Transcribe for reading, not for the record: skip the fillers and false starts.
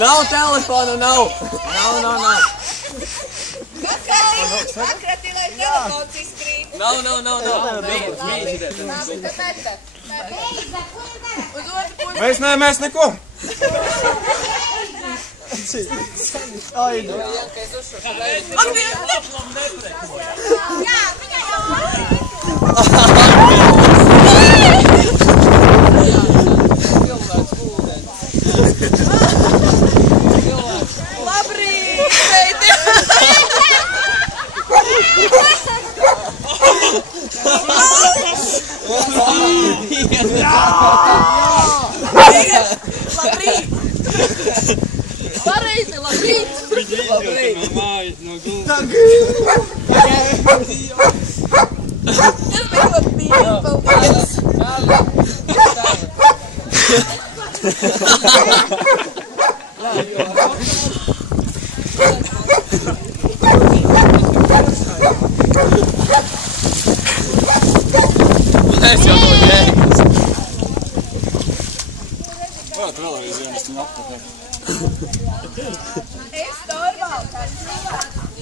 Nav telefona, nav! Nav! Sakratīlai telefons izkrīt. Nav! Mēs neko! Labrīt, veidi! Labrīt! Pareizi, labrīt! Viņa izjūta no mājas, no gultas. Tas bija ļoti mīļi, paldies! Es jau to jēgu. Varētu vēlreiz iemest viņu apkārt. Es to ar valkā.